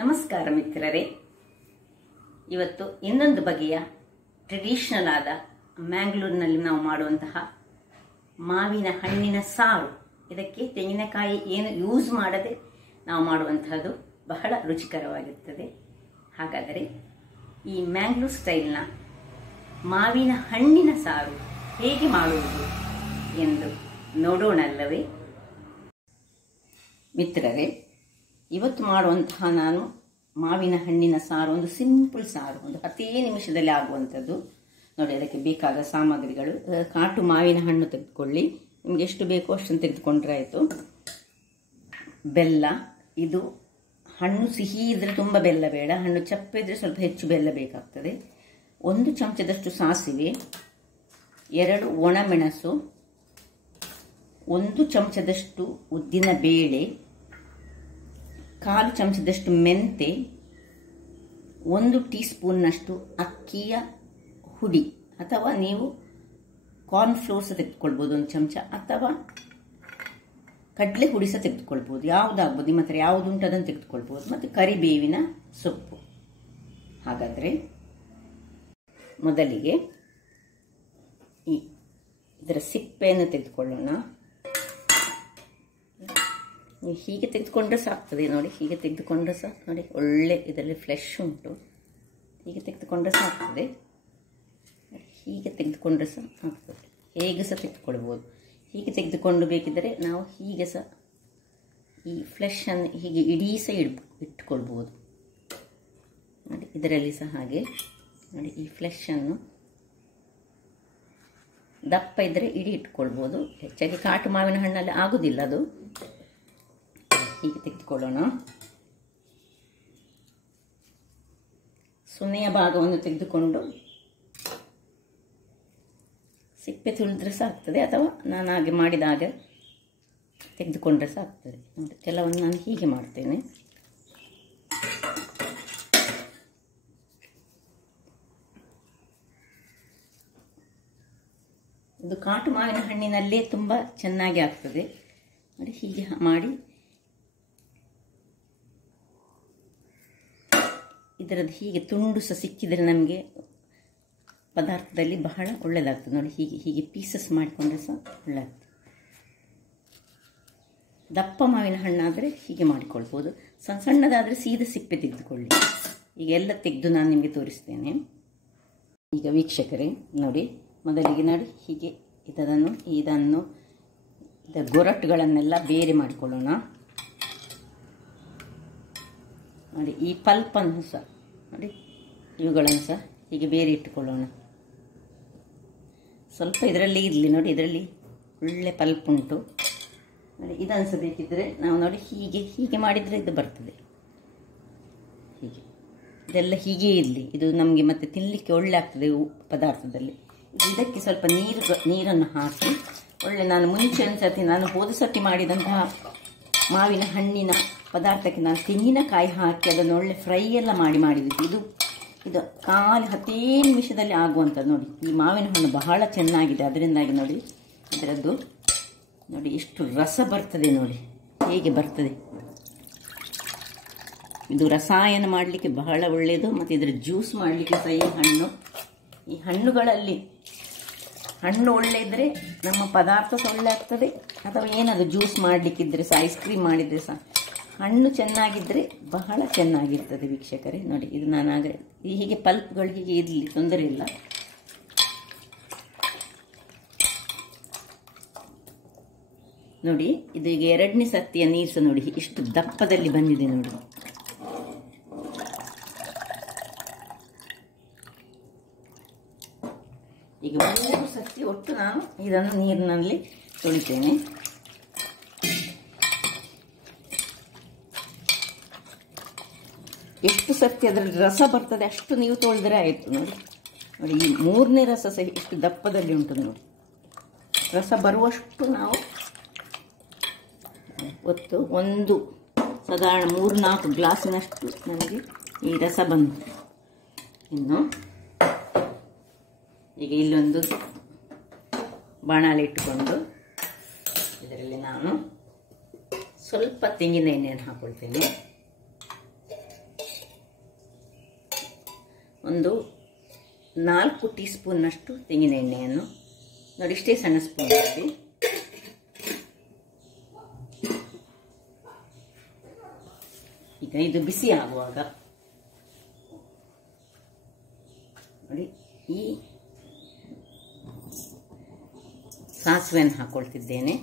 ನಮಸ್ಕಾರ ಮಿತ್ರರೇ, ಇವತ್ತು ಇನ್ನೊಂದು ಬಗೆಯ ಟ್ರೆಡಿಷನಲ್ ಆದ ಮ್ಯಾಂಗ್ಳೂರಿನಲ್ಲಿ ನಾವು ಮಾಡುವಂತಹ ಮಾವಿನ ಹಣ್ಣಿನ ಸಾರು. ಇದಕ್ಕೆ ತೆಂಗಿನಕಾಯಿ ಏನು ಯೂಸ್ ಮಾಡದೆ ನಾವು ಮಾಡುವಂತಹದ್ದು ಬಹಳ ರುಚಿಕರವಾಗಿರುತ್ತದೆ. ಹಾಗಾದರೆ ಈ ಮ್ಯಾಂಗ್ಳೂರ್ ಸ್ಟೈಲ್ನ ಮಾವಿನ ಹಣ್ಣಿನ ಸಾರು ಹೇಗೆ ಮಾಡುವುದು ಎಂದು ನೋಡೋಣಲ್ಲವೇ ಮಿತ್ರರೇ? ಇವತ್ತು ಮಾಡುವಂತಹ ನಾನು ಮಾವಿನ ಹಣ್ಣಿನ ಸಾರು ಒಂದು ಸಿಂಪಲ್ ಸಾರು, ಒಂದು 10 ನಿಮಿಷದಲ್ಲಿ ಆಗುವಂಥದ್ದು. ನೋಡಿ, ಅದಕ್ಕೆ ಬೇಕಾದ ಸಾಮಗ್ರಿಗಳು: ಕಾಟು ಮಾವಿನ ಹಣ್ಣು ತೆಗೆದುಕೊಳ್ಳಿ, ನಿಮ್ಗೆ ಎಷ್ಟು ಬೇಕೋ ಅಷ್ಟನ್ನು ತೆಗೆದುಕೊಂಡ್ರೆ ಆಯಿತು. ಬೆಲ್ಲ, ಇದು ಹಣ್ಣು ಸಿಹಿ ಇದ್ರೆ ತುಂಬ ಬೆಲ್ಲ ಬೇಡ, ಹಣ್ಣು ಚಪ್ಪೆ ಇದ್ರೆ ಸ್ವಲ್ಪ ಹೆಚ್ಚು ಬೆಲ್ಲ ಬೇಕಾಗ್ತದೆ. 1 ಚಮಚದಷ್ಟು ಸಾಸಿವೆ, 2 ಒಣಮೆಣಸು, 1 ಚಮಚದಷ್ಟು ಉದ್ದಿನ ಬೇಳೆ, 1/4 ಚಮಚದಷ್ಟು ಮೆಂತೆ, 1 ಟೀ ಸ್ಪೂನ್ನಷ್ಟು ಅಕ್ಕಿಯ ಹುಡಿ ಅಥವಾ ನೀವು ಕಾರ್ನ್ಫ್ಲೋರ್ ಸಹ ತೆಗೆದುಕೊಳ್ಬೋದು 1 ಚಮಚ, ಅಥವಾ ಕಡಲೆ ಹುಡಿ ಸಹ ತೆಗೆದುಕೊಳ್ಬೋದು, ಯಾವುದಾಗ್ಬೋದು, ನಿಮ್ಮ ಹತ್ರ ಯಾವುದುಂಟು ಅದನ್ನು ತೆಗೆದುಕೊಳ್ಬೋದು. ಮತ್ತು ಕರಿಬೇವಿನ ಸೊಪ್ಪು. ಹಾಗಾದರೆ ಮೊದಲಿಗೆ ಇದರ ಸಿಪ್ಪೆಯನ್ನು ತೆಗೆದುಕೊಳ್ಳೋಣ. ನೀವು ಹೀಗೆ ತೆಗೆದುಕೊಂಡ್ರೆ ಸಾಕ್ತದೆ. ನೋಡಿ, ಹೀಗೆ ತೆಗೆದುಕೊಂಡ್ರೆ ಸಹ ನೋಡಿ ಒಳ್ಳೆ ಇದರಲ್ಲಿ ಫ್ಲೆಶ್ ಉಂಟು. ಹೀಗೆ ತೆಗೆದುಕೊಂಡ್ರೆ ಸಾಕ್ತದೆ. ಹೀಗೆ ತೆಗೆದುಕೊಂಡ್ರೆ ಸಹ ಆಗ್ತದೆ, ಹೇಗೆ ಸಹ ತೆಗೆದುಕೊಳ್ಬೋದು. ಹೀಗೆ ತೆಗೆದುಕೊಂಡು ಬೇಕಿದ್ದರೆ ನಾವು ಹೀಗೆ ಸಹ ಈ ಫ್ಲೆಶನ್ನು ಹೀಗೆ ಇಡೀ ಸಹ ಇಟ್ಕೊಳ್ಬೋದು. ನೋಡಿ, ಇದರಲ್ಲಿ ಸಹ ಹಾಗೆ ನೋಡಿ, ಈ ಫ್ಲೆಶನ್ನು ದಪ್ಪ ಇದ್ದರೆ ಇಡೀ ಇಟ್ಕೊಳ್ಬೋದು. ಹೆಚ್ಚಾಗಿ ಕಾಟು ಮಾವಿನ ಹಣ್ಣಲ್ಲಿ ಆಗೋದಿಲ್ಲ ಅದು. ಹೀಗೆ ತೆಗೆದುಕೊಳ್ಳೋಣ. ಸುನೆಯ ಭಾಗವನ್ನು ತೆಗೆದುಕೊಂಡು ಸಿಪ್ಪೆ ತುಳಿದ್ರೆ ಸಾಕ್ತದೆ, ಅಥವಾ ನಾನು ಹಾಗೆ ಮಾಡಿದ ಹಾಗೆ ತೆಗೆದುಕೊಂಡ್ರೆ ಸಾಕ್ತದೆ. ನೋಡಿ, ಕೆಲವನ್ನು ನಾನು ಹೀಗೆ ಮಾಡ್ತೇನೆ. ಇದು ಕಾಟು ಮಾವಿನ ಹಣ್ಣಿನಲ್ಲೇ ತುಂಬ ಚೆನ್ನಾಗಿ ಆಗ್ತದೆ. ನೋಡಿ, ಹೀಗೆ ಮಾಡಿ ಇದರದ್ದು ಹೀಗೆ ತುಂಡು ಸಹ ಸಿಕ್ಕಿದರೆ ನಮಗೆ ಪದಾರ್ಥದಲ್ಲಿ ಬಹಳ ಒಳ್ಳೆಯದಾಗ್ತದೆ. ನೋಡಿ, ಹೀಗೆ ಹೀಗೆ ಪೀಸಸ್ ಮಾಡಿಕೊಂಡ್ರೆ ಸಹ ಒಳ್ಳೆಯಾಗ್ತದೆ. ದಪ್ಪ ಮಾವಿನ ಹಣ್ಣಾದರೆ ಹೀಗೆ ಮಾಡಿಕೊಳ್ಬೋದು, ಸಣ್ಣದಾದರೆ ಸೀದಾ ಸಿಪ್ಪೆ ತೆಗೆದುಕೊಳ್ಳಿ. ಈಗ ಎಲ್ಲ ತೆಗೆದು ನಾನು ನಿಮಗೆ ತೋರಿಸ್ತೇನೆ. ಈಗ ವೀಕ್ಷಕರೇ ನೋಡಿ, ಮೊದಲಿಗೆ ನೋಡಿ ಹೀಗೆ ಇದನ್ನು ಗೊರಟುಗಳನ್ನೆಲ್ಲ ಬೇರೆ ಮಾಡಿಕೊಳ್ಳೋಣ. ನೋಡಿ, ಈ ಪಲ್ಪನ್ನು ಸಹ ನೋಡಿ, ಇವುಗಳನ್ನು ಸಹ ಹೀಗೆ ಬೇರೆ ಇಟ್ಟುಕೊಳ್ಳೋಣ. ಸ್ವಲ್ಪ ಇದರಲ್ಲಿ ಇರಲಿ. ನೋಡಿ, ಇದರಲ್ಲಿ ಒಳ್ಳೆ ಪಲ್ಪ್ ಉಂಟು. ನೋಡಿ, ಇದನ್ನು ಸಹ ಬೇಕಿದ್ದರೆ ನಾವು ನೋಡಿ ಹೀಗೆ ಹೀಗೆ ಮಾಡಿದರೆ ಇದು ಬರ್ತದೆ. ಹೀಗೆ ಇದೆಲ್ಲ ಹೀಗೆ ಇರಲಿ, ಇದು ನಮಗೆ ಮತ್ತೆ ತಿನ್ನಲಿಕ್ಕೆ ಒಳ್ಳೆ ಆಗ್ತದೆ ಪದಾರ್ಥದಲ್ಲಿ. ಇದಕ್ಕೆ ಸ್ವಲ್ಪ ನೀರನ್ನು ಹಾಕಿ ಒಳ್ಳೆ, ನಾನು ಮುಂಚೆ ಒಂದ್ಸತಿ ನಾನು ಹೋದ ಸತಿ ಮಾಡಿದಂತಹ ಮಾವಿನ ಹಣ್ಣಿನ ಪದಾರ್ಥಕ್ಕೆ ನಾನು ತೆಂಗಿನಕಾಯಿ ಹಾಕಿ ಅದನ್ನು ಒಳ್ಳೆ ಫ್ರೈ ಎಲ್ಲ ಮಾಡಿದ್ದು. ಇದು ಖಾಲಿ 10 ನಿಮಿಷದಲ್ಲಿ ಆಗುವಂಥದ್ದು. ನೋಡಿ, ಈ ಮಾವಿನ ಹಣ್ಣು ಬಹಳ ಚೆನ್ನಾಗಿದೆ, ಅದರಿಂದಾಗಿ ನೋಡಿ ಇದರದ್ದು ನೋಡಿ ಎಷ್ಟು ರಸ ಬರ್ತದೆ. ನೋಡಿ ಹೇಗೆ ಬರ್ತದೆ. ಇದು ರಸಾಯನ ಮಾಡಲಿಕ್ಕೆ ಬಹಳ ಒಳ್ಳೆಯದು, ಮತ್ತು ಇದರ ಜ್ಯೂಸ್ ಮಾಡಲಿಕ್ಕೆ ಸಹ ಈ ಹಣ್ಣುಗಳಲ್ಲಿ ಹಣ್ಣು ಒಳ್ಳೆ ಇದ್ದರೆ ನಮ್ಮ ಪದಾರ್ಥ ಸಹ ಒಳ್ಳೆ ಆಗ್ತದೆ. ಅಥವಾ ಏನಾದರೂ ಜ್ಯೂಸ್ ಮಾಡಲಿಕ್ಕಿದ್ರೆ ಸಹ, ಐಸ್ ಕ್ರೀಮ್ ಮಾಡಿದರೆ ಸಹ ಹಣ್ಣು ಚೆನ್ನಾಗಿದ್ದರೆ ಬಹಳ ಚೆನ್ನಾಗಿರ್ತದೆ ವೀಕ್ಷಕರೇ. ನೋಡಿ, ಇದು ನಾನು ಆಗ ಹೀಗೆ ಪಲ್ಪ್ಗಳು ಹೀಗೆ ಇರಲಿ, ತೊಂದರೆ ಇಲ್ಲ. ನೋಡಿ, ಇದು ಈಗ 2ನೇ ಸತಿಯ ನೀರು ಸಹ ನೋಡಿ ಇಷ್ಟು ದಪ್ಪದಲ್ಲಿ ಬಂದಿದೆ. ನೋಡಿ, ಈಗ 3 ಸತಿ ಒಟ್ಟು ನಾನು ಇದನ್ನು ನೀರಿನಲ್ಲಿ ತೊಳಿತೇನೆ. ಎಷ್ಟು ಸತಿ ಅದರಲ್ಲಿ ರಸ ಬರ್ತದೆ ಅಷ್ಟು ನೀವು ತೊಳೆದರೆ ಆಯಿತು. ನೋಡಿ ನೋಡಿ, ಈ 3ನೇ ರಸ ಸಹ ಎಷ್ಟು ದಪ್ಪದಲ್ಲಿ ಉಂಟು. ನೋಡಿ, ರಸ ಬರುವಷ್ಟು ನಾವು ಒಂದು ಸಾಧಾರಣ 3-4 ಗ್ಲಾಸಿನಷ್ಟು ನನಗೆ ಈ ರಸ ಬಂತು. ಇನ್ನು ಈಗ ಇಲ್ಲೊಂದು ಬಾಣಲೆ ಇಟ್ಟುಕೊಂಡು ಇದರಲ್ಲಿ ನಾನು ಸ್ವಲ್ಪ ತೆಂಗಿನ ಎಣ್ಣೆಯನ್ನು ಹಾಕೊಳ್ತೇನೆ. ಒಂದು 4 ಟೀ ಸ್ಪೂನ್ನಷ್ಟು ತೆಂಗಿನ ಎಣ್ಣೆಯನ್ನು ನೋಡಿ, ಇಷ್ಟೇ ಸಣ್ಣ ಸ್ಪೂನ್ ಹಾಕಿ. ಈಗ ಇದು ಬಿಸಿ ಆಗುವಾಗ ನೋಡಿ, ಈ ಸಾಸಿವೆಯನ್ನು ಹಾಕೊಳ್ತಿದ್ದೇನೆ.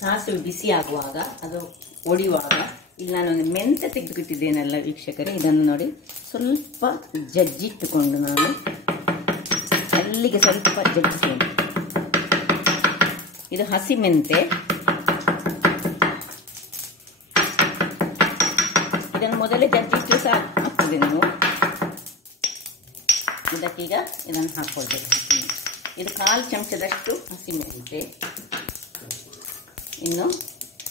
ಸಾಸಿವೆ ಬಿಸಿ ಆಗುವಾಗ, ಅದು ಒಡೆಯುವಾಗ, ಇಲ್ಲಿ ನಾನೊಂದು ಮೆಂತೆ ತೆಗೆದುಬಿಟ್ಟಿದ್ದೇನಲ್ಲ ವೀಕ್ಷಕರೇ, ಇದನ್ನು ನೋಡಿ ಸ್ವಲ್ಪ ಜಜ್ಜಿಟ್ಟುಕೊಂಡು ನಾನು ಅಲ್ಲಿಗೆ ಸ್ವಲ್ಪ ಜಜ್ಜಿಕೊಂಡು, ಇದು ಹಸಿ ಮೆಂತೆ. ಇದನ್ನು ಮೊದಲೇ ಜಜ್ಜಿಟ್ಟು ಸಹ ಹಾಕ್ತದೆ ನೀವು. ಇದಕ್ಕೀಗ ಇದನ್ನು ಹಾಕ್ಕೊಳ್ಬೇಕು. ಇದು 1/4 ಚಮಚದಷ್ಟು ಹಸಿಮೆಣಸೆ, ಇನ್ನು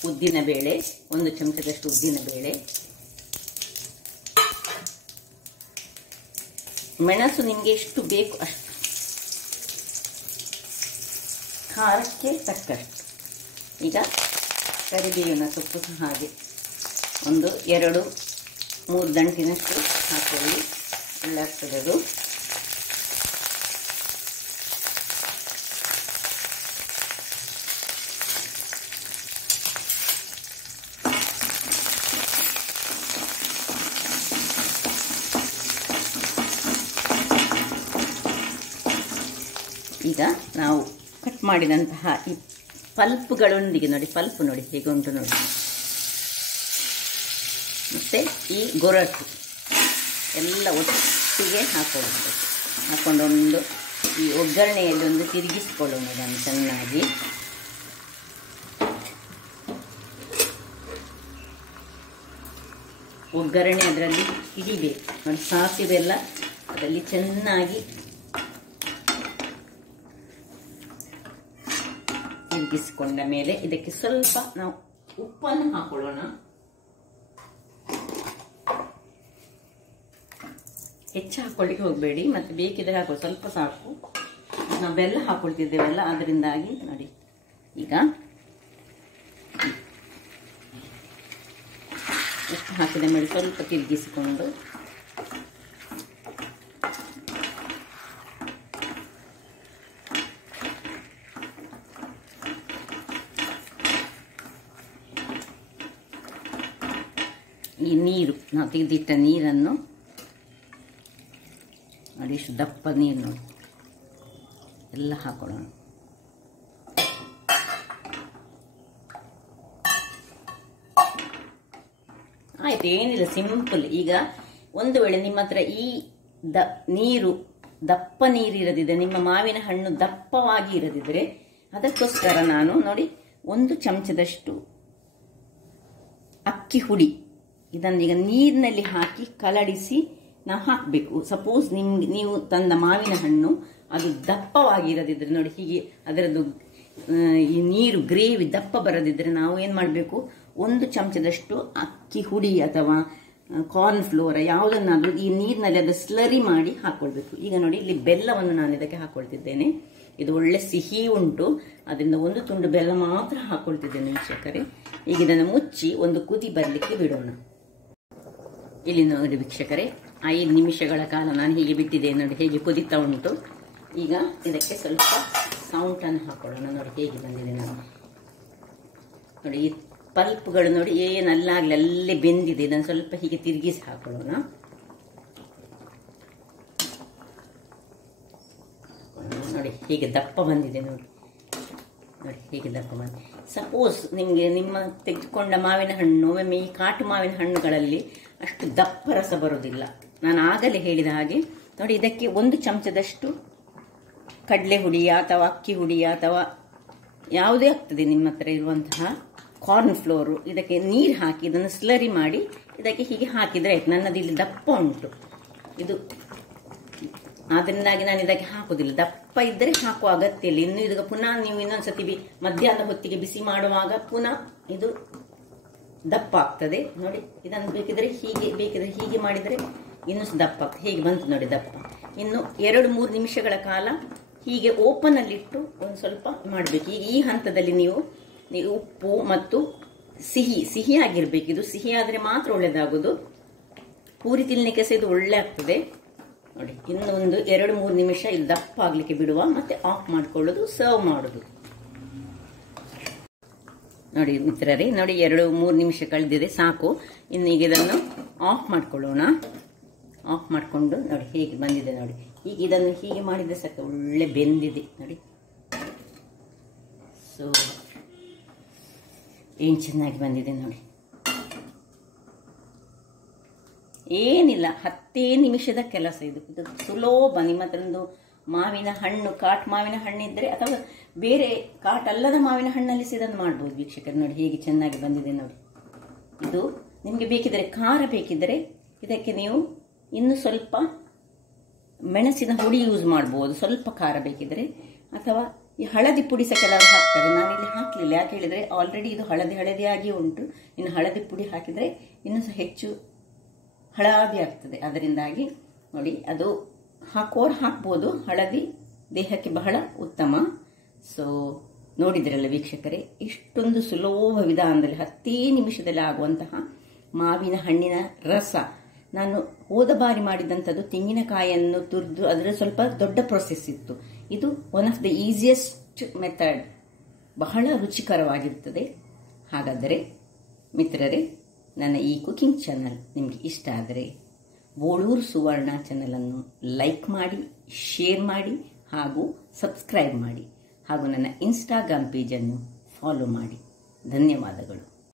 ಉದ್ದಿನ ಬೇಳೆ 1 ಚಮಚದಷ್ಟು ಉದ್ದಿನ ಬೇಳೆ, ಮೆಣಸು ನಿಮಗೆ ಎಷ್ಟು ಬೇಕು ಅಷ್ಟು, ಖಾರಕ್ಕೆ ತಕ್ಕಷ್ಟು. ಈಗ ಕರಿಬೇವಿನ ಸೊಪ್ಪು ಸಹ ಹಾಗೆ ಒಂದು 2-3 ದಂಟಿನಷ್ಟು ಹಾಕೊಳ್ಳಿ, ಒಳ್ಳೆಯಾಗ್ತದೆ ಅದು. ಈಗ ನಾವು ಕಟ್ ಮಾಡಿದಂತಹ ಈ ಪಲ್ಪ್ಗಳೊಂದಿಗೆ ನೋಡಿ, ಪಲ್ಪ್ ನೋಡಿ ಹೇಗೆ ಉಂಟು ನೋಡಿ, ಮತ್ತು ಈ ಗೊರಟು ಎಲ್ಲ ಒಟ್ಟಿಗೆ ಹಾಕೊಳ್ಳಬೇಕು. ಹಾಕೊಂಡೊಂದು ಈ ಒಗ್ಗರಣೆಯಲ್ಲಿ ಒಂದು ತಿರುಗಿಸಿಕೊಳ್ಳೋಣ ಅದನ್ನು ಚೆನ್ನಾಗಿ. ಒಗ್ಗರಣೆ ಅದರಲ್ಲಿ ಹಿಡಿಬೇಕು ನೋಡಿ, ಸಾಸಿವೆಲ್ಲ ಅದರಲ್ಲಿ ಚೆನ್ನಾಗಿ ತಿರುಗಿಸಿಕೊಂಡ ಮೇಲೆ ಇದಕ್ಕೆ ಸ್ವಲ್ಪ ನಾವು ಉಪ್ಪನ್ನು ಹಾಕೊಳ್ಳೋಣ. ಹೆಚ್ಚು ಹಾಕೊಳ್ಳಿಕ್ಕೆ ಹೋಗಬೇಡಿ, ಮತ್ತೆ ಬೇಕಿದ್ರೆ ಹಾಕೋ, ಸ್ವಲ್ಪ ಸಾಕು. ನಾವು ಬೆಲ್ಲ ಹಾಕೊಳ್ತಿದ್ದೇವಲ್ಲ ಅದರಿಂದಾಗಿ ನೋಡಿ. ಈಗ ಉಪ್ಪು ಹಾಕಿದ ಮೇಲೆ ಸ್ವಲ್ಪ ತಿರುಗಿಸಿಕೊಂಡು ಈ ನೀರು, ನಾವು ತೆಗೆದಿಟ್ಟ ನೀರನ್ನು ನೋಡಿ, ಇಷ್ಟು ದಪ್ಪ ನೀರು ನೋಡಿ ಎಲ್ಲ ಹಾಕೊಳ್ಳೋಣ. ಆಯ್ತು, ಏನಿಲ್ಲ, ಸಿಂಪಲ್. ಈಗ ಒಂದು ವೇಳೆ ನಿಮ್ಮ ಹತ್ರ ಈ ನೀರು ದಪ್ಪ ನೀರಿರದಿದ್ರೆ, ನಿಮ್ಮ ಮಾವಿನ ಹಣ್ಣು ದಪ್ಪವಾಗಿ ಇರದಿದ್ರೆ, ಅದಕ್ಕೋಸ್ಕರ ನಾನು ನೋಡಿ 1 ಚಮಚದಷ್ಟು ಅಕ್ಕಿ ಹುಡಿ ಇದನ್ನೀಗ ನೀರಿನಲ್ಲಿ ಹಾಕಿ ಕಲಡಿಸಿ ನಾವು ಹಾಕಬೇಕು. ಸಪೋಸ್ ನೀವು ತಂದ ಮಾವಿನ ಹಣ್ಣು ಅದು ದಪ್ಪವಾಗಿರದಿದ್ರೆ ನೋಡಿ, ಹೀಗೆ ಅದರದ್ದು ಈ ನೀರು ಗ್ರೇವಿ ದಪ್ಪ ಬರದಿದ್ರೆ ನಾವು ಏನು ಮಾಡಬೇಕು, 1 ಚಮಚದಷ್ಟು ಅಕ್ಕಿ ಹುಡಿ ಅಥವಾ ಕಾರ್ನ್ ಫ್ಲೋರ್ ಯಾವುದನ್ನಾದ್ರೂ ಈ ನೀರಿನಲ್ಲಿ ಅದು ಸ್ಲರಿ ಮಾಡಿ ಹಾಕೊಳ್ಬೇಕು. ಈಗ ನೋಡಿ, ಇಲ್ಲಿ ಬೆಲ್ಲವನ್ನು ನಾನು ಇದಕ್ಕೆ ಹಾಕೊಳ್ತಿದ್ದೇನೆ. ಇದು ಒಳ್ಳೆ ಸಿಹಿ ಉಂಟು, ಅದರಿಂದ 1 ತುಂಡು ಬೆಲ್ಲ ಮಾತ್ರ ಹಾಕೊಳ್ತಿದ್ದೇನೆ ವೀಕ್ಷಕರೇ. ಈಗ ಇದನ್ನು ಮುಚ್ಚಿ ಒಂದು ಕುದಿ ಬರಲಿಕ್ಕೆ ಬಿಡೋಣ. ಇಲ್ಲಿ ನೋಡಿ ವೀಕ್ಷಕರೇ, 5 ನಿಮಿಷಗಳ ಕಾಲ ನಾನು ಹೀಗೆ ಬಿಟ್ಟಿದ್ದೇನೆ ನೋಡಿ, ಹೇಗೆ ಕುದಿತಾ ಉಂಟು. ಈಗ ಇದಕ್ಕೆ ಸ್ವಲ್ಪ ಸೌಂಟನ್ನು ಹಾಕೊಳ್ಳೋಣ. ನೋಡಿ ಹೇಗೆ ಬಂದಿದೆ ನಾವು ನೋಡಿ, ಈ ಪಲ್ಪ್ಗಳು ನೋಡಿ ಏನಲ್ಲಾಗಲಿ ಅಲ್ಲೇ ಬೆಂದಿದೆ. ಇದನ್ನು ಸ್ವಲ್ಪ ಹೀಗೆ ತಿರುಗಿಸಿ ಹಾಕೊಳ್ಳೋಣ. ನೋಡಿ ಹೇಗೆ ದಪ್ಪ ಬಂದಿದೆ ನೋಡಿ, ನೋಡಿ ಹೇಗೆ ದಪ್ಪ ಬಂದಿದೆ. ಸಪೋಸ್ ನಿಮಗೆ ನಿಮ್ಮ ತೆಗೆದುಕೊಂಡ ಮಾವಿನ ಹಣ್ಣು ಒಮ್ಮೆ ಈ ಕಾಟು ಮಾವಿನ ಹಣ್ಣುಗಳಲ್ಲಿ ಅಷ್ಟು ದಪ್ಪ ರಸ ಬರೋದಿಲ್ಲ. ನಾನು ಆಗಲೇ ಹೇಳಿದ ಹಾಗೆ ನೋಡಿ, ಇದಕ್ಕೆ 1 ಚಮಚದಷ್ಟು ಕಡಲೆ ಹುಡಿ ಅಥವಾ ಅಕ್ಕಿ ಹುಡಿ ಅಥವಾ ಯಾವುದೇ ಆಗ್ತದೆ ನಿಮ್ಮ ಹತ್ರ ಇರುವಂತಹ ಕಾರ್ನ್ ಫ್ಲೋರು, ಇದಕ್ಕೆ ನೀರು ಹಾಕಿ ಇದನ್ನು ಸ್ಲರಿ ಮಾಡಿ ಇದಕ್ಕೆ ಹೀಗೆ ಹಾಕಿದರೆ ಆಯ್ತು. ನನ್ನದು ಇಲ್ಲಿ ದಪ್ಪ ಉಂಟು ಇದು, ಅದರಿಂದಾಗಿ ನಾನು ಇದಕ್ಕೆ ಹಾಕುದಿಲ್ಲ. ದಪ್ಪ ಇದ್ದರೆ ಹಾಕುವ ಅಗತ್ಯ ಇಲ್ಲ. ಇನ್ನು ಇದಕ್ಕೆ ಪುನಃ ನೀವು ಇನ್ನೊಂದ್ಸತಿ ಮಧ್ಯಾಹ್ನ ಹೊತ್ತಿಗೆ ಬಿಸಿ ಮಾಡುವಾಗ ಪುನಃ ಇದು ದಪ್ಪ ಆಗ್ತದೆ ನೋಡಿ. ಇದನ್ನು ಬೇಕಿದ್ರೆ ಹೀಗೆ ಮಾಡಿದರೆ ಇನ್ನೂ ದಪ್ಪ ಆಗ್ತದೆ. ಹೇಗೆ ಬಂತು ನೋಡಿ ದಪ್ಪ. ಇನ್ನು 2-3 ನಿಮಿಷಗಳ ಕಾಲ ಹೀಗೆ ಓಪನ್ ಅಲ್ಲಿಟ್ಟು ಒಂದು ಸ್ವಲ್ಪ ಮಾಡಬೇಕು. ಈಗ ಈ ಹಂತದಲ್ಲಿ ನೀವು ಉಪ್ಪು ಮತ್ತು ಸಿಹಿ ಆಗಿರ್ಬೇಕು. ಇದು ಸಿಹಿ ಆದರೆ ಮಾತ್ರ ಒಳ್ಳೇದಾಗೋದು. ಪೂರಿ ತಿನ್ನಲಿಕ್ಕೆ ಸಹ ಇದು ಒಳ್ಳೆ ಆಗ್ತದೆ ನೋಡಿ. ಇನ್ನೊಂದು 2-3 ನಿಮಿಷ ಇದು ದಪ್ಪ ಆಗಲಿಕ್ಕೆ ಬಿಡುವ, ಮತ್ತೆ ಆಫ್ ಮಾಡ್ಕೊಳ್ಳೋದು, ಸರ್ವ್ ಮಾಡೋದು. ನೋಡಿ ಮಿತ್ರರೇ, ನೋಡಿ 2-3 ನಿಮಿಷ ಕಳೆದಿದೆ, ಸಾಕು. ಇನ್ನು ಈಗ ಇದನ್ನು ಆಫ್ ಮಾಡ್ಕೊಳ್ಳೋಣ. ಆಫ್ ಮಾಡಿಕೊಂಡು ನೋಡಿ ಹೇಗೆ ಬಂದಿದೆ ನೋಡಿ. ಈಗ ಇದನ್ನು ಹೀಗೆ ಮಾಡಿದರೆ ಸಾಕು, ಒಳ್ಳೆ ಬೆಂದಿದೆ ನೋಡಿ. ಸೊ ಏನು ಚೆನ್ನಾಗಿ ಬಂದಿದೆ ನೋಡಿ. ಏನಿಲ್ಲ, 10 ನಿಮಿಷದ ಕೆಲಸ ಇದು. ಇದು ಸುಲಭ. ನಿಮ್ಮ ಹತ್ರ ಒಂದು ಮಾವಿನ ಹಣ್ಣು, ಕಾಟ್ ಮಾವಿನ ಹಣ್ಣಿದ್ರೆ ಅಥವಾ ಬೇರೆ ಕಾಟ್ ಅಲ್ಲದ ಮಾವಿನ ಹಣ್ಣಲ್ಲಿ ಸಹ ಇದನ್ನು ಮಾಡ್ಬೋದು ವೀಕ್ಷಕರು. ನೋಡಿ ಹೇಗೆ ಚೆನ್ನಾಗಿ ಬಂದಿದೆ ನೋಡಿ. ಇದು ನಿಮಗೆ ಬೇಕಿದ್ರೆ, ಖಾರ ಬೇಕಿದ್ರೆ ಇದಕ್ಕೆ ನೀವು ಇನ್ನು ಸ್ವಲ್ಪ ಮೆಣಸಿನ ಹುಡಿ ಯೂಸ್ ಮಾಡ್ಬೋದು, ಸ್ವಲ್ಪ ಖಾರ ಬೇಕಿದ್ರೆ. ಅಥವಾ ಈ ಹಳದಿ ಪುಡಿ ಸಹ ಕೆಲವರು ಹಾಕ್ತಾರೆ, ನಾನಿಲ್ಲಿ ಹಾಕಲಿಲ್ಲ. ಯಾಕೆ ಹೇಳಿದರೆ ಆಲ್ರೆಡಿ ಇದು ಹಳದಿ ಆಗಿ ಉಂಟು. ಇನ್ನು ಹಳದಿ ಪುಡಿ ಹಾಕಿದರೆ ಇನ್ನೂ ಸಹ ಹೆಚ್ಚು ಹಳದಿ ಆಗ್ತದೆ. ಅದರಿಂದಾಗಿ ನೋಡಿ, ಅದು ಹಾಕೋರು ಹಾಕ್ಬೋದು. ಹಳದಿ ದೇಹಕ್ಕೆ ಬಹಳ ಉತ್ತಮ. ಸೊ ನೋಡಿದ್ರಲ್ಲ ವೀಕ್ಷಕರೇ, ಇಷ್ಟೊಂದು ಸುಲಭ ವಿಧಾನದಲ್ಲಿ 10 ನಿಮಿಷದಲ್ಲಿ ಆಗುವಂತಹ ಮಾವಿನ ಹಣ್ಣಿನ ರಸ. ನಾನು ಹೋದ ಬಾರಿ ಮಾಡಿದಂಥದ್ದು ತೆಂಗಿನಕಾಯಿಯನ್ನು ತುರಿದು ಅದರ ಸ್ವಲ್ಪ ದೊಡ್ಡ ಪ್ರೊಸೆಸ್ ಇತ್ತು. ಇದು one of the easiest method, ಬಹಳ ರುಚಿಕರವಾಗಿರ್ತದೆ. ಹಾಗಾದರೆ ಮಿತ್ರರೇ, ನನ್ನ ಈ ಕುಕಿಂಗ್ ಚಾನಲ್ ನಿಮಗೆ ಇಷ್ಟ ಆದರೆ ಬೋಳೂರು ಸುವರ್ಣ ಚಾನಲನ್ನು ಲೈಕ್ ಮಾಡಿ, ಶೇರ್ ಮಾಡಿ ಹಾಗೂ ಸಬ್ಸ್ಕ್ರೈಬ್ ಮಾಡಿ. ಹಾಗೂ ನನ್ನ ಇನ್ಸ್ಟಾಗ್ರಾಮ್ ಪೇಜನ್ನು ಫಾಲೋ ಮಾಡಿ. ಧನ್ಯವಾದಗಳು.